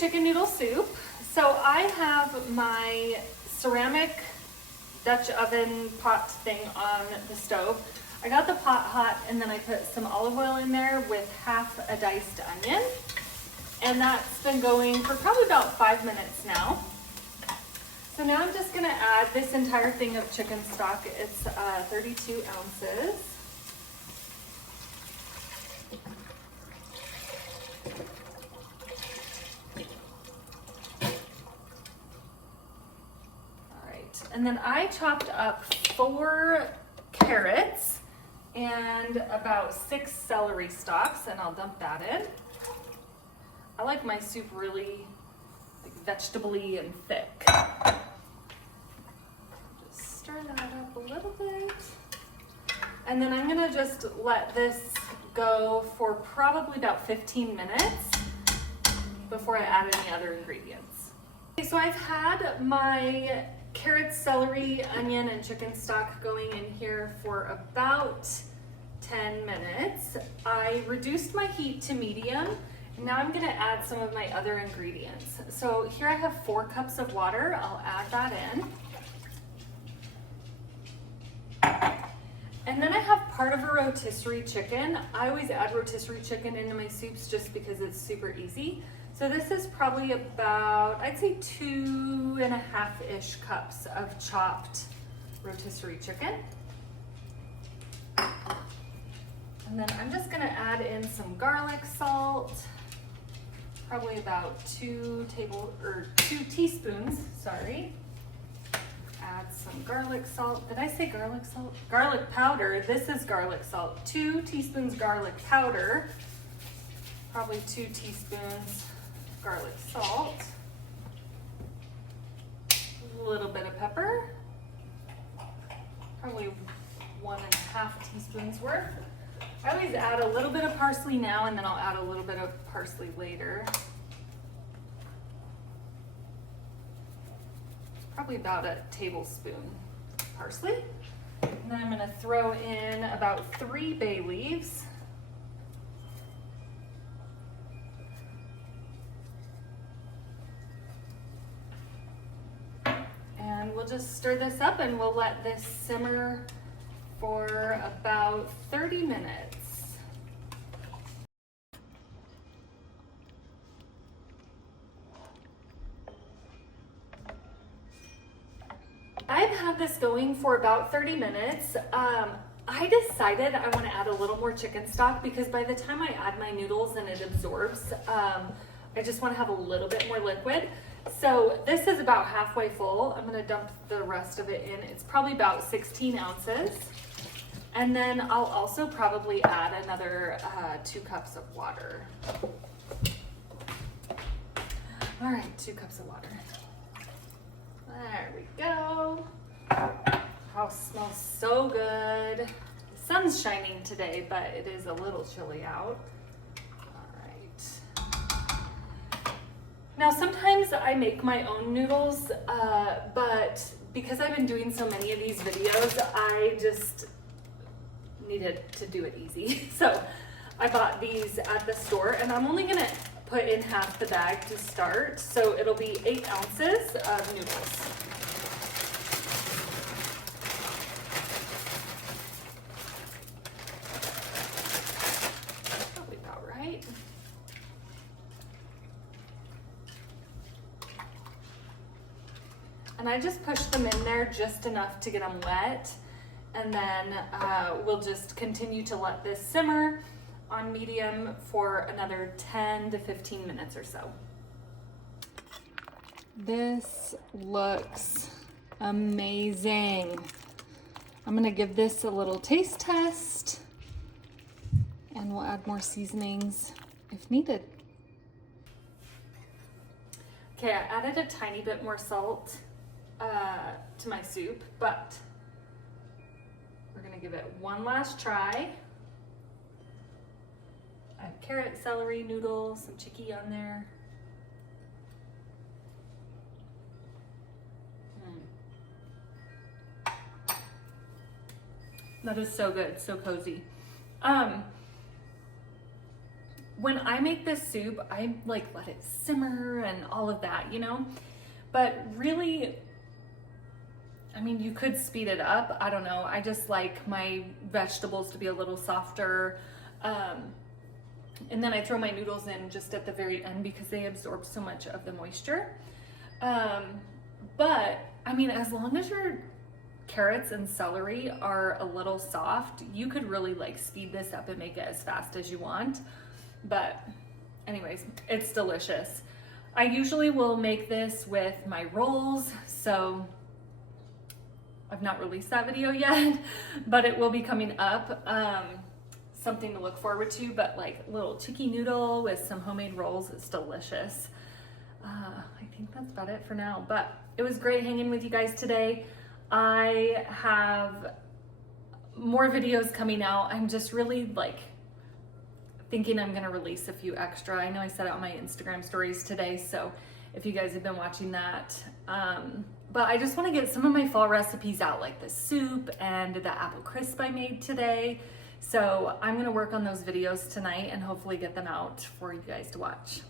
chicken noodle soup. So I have my ceramic Dutch oven pot thing on the stove. I got the pot hot and then I put some olive oil in there with half a diced onion. And that's been going for probably about 5 minutes now. So now I'm just gonna add this entire thing of chicken stock. It's 32 ounces. And then I chopped up 4 carrots and about 6 celery stalks, and I'll dump that in. I like my soup really vegetable-y and thick. Just stir that up a little bit. And then I'm gonna just let this go for probably about 15 minutes before I add any other ingredients. Okay, so I've had my carrots, celery, onion, and chicken stock going in here for about 10 minutes. I reduced my heat to medium, and now I'm gonna add some of my other ingredients. So here I have 4 cups of water. I'll add that in. And then I have part of a rotisserie chicken. I always add rotisserie chicken into my soups just because it's super easy. So this is probably about, I'd say 2.5-ish cups of chopped rotisserie chicken. And then I'm just gonna add in some garlic salt, probably about 2 teaspoons, sorry. Add some garlic salt. Did I say garlic salt? Garlic powder, this is garlic salt. 2 teaspoons garlic powder, probably 2 teaspoons garlic salt, a little bit of pepper, probably 1.5 teaspoons worth. I always add a little bit of parsley now and then I'll add a little bit of parsley later. It's probably about a tablespoon parsley. And then I'm gonna throw in about 3 bay leaves. And we'll just stir this up and we'll let this simmer for about 30 minutes. I've had this going for about 30 minutes. I decided I want to add a little more chicken stock because by the time I add my noodles and it absorbs, I just want to have a little bit more liquid. So this is about halfway full. I'm gonna dump the rest of it in. It's probably about 16 ounces. And then I'll also probably add another 2 cups of water. All right, 2 cups of water. There we go. House smells so good. The sun's shining today, but it is a little chilly out. Now sometimes I make my own noodles, but because I've been doing so many of these videos, I just needed to do it easy. So I bought these at the store and I'm only gonna put in half the bag to start. So it'll be 8 ounces of noodles. Probably about right. And I just push them in there just enough to get them wet. And then we'll just continue to let this simmer on medium for another 10 to 15 minutes or so. This looks amazing. I'm gonna give this a little taste test and we'll add more seasonings if needed. Okay, I added a tiny bit more salt to my soup, but we're gonna give it one last try. I have carrot, celery, noodle, some chicky on there. That is so good, so cozy. when I make this soup, I like let it simmer and all of that, you know, but really, I mean, you could speed it up. I don't know. I just like my vegetables to be a little softer. And then I throw my noodles in just at the very end because they absorb so much of the moisture. But I mean, as long as your carrots and celery are a little soft, you could really like speed this up and make it as fast as you want. But anyways, it's delicious. I usually will make this with my rolls, so I've not released that video yet, but it will be coming up. Something to look forward to, but like little chicky noodle with some homemade rolls, it's delicious. I think that's about it for now, but it was great hanging with you guys today. I have more videos coming out. I'm just really like thinking I'm gonna release a few extra. I know I said it on my Instagram stories today, so if you guys have been watching that. But I just wanna get some of my fall recipes out, like the soup and the apple crisp I made today. So I'm gonna work on those videos tonight and hopefully get them out for you guys to watch.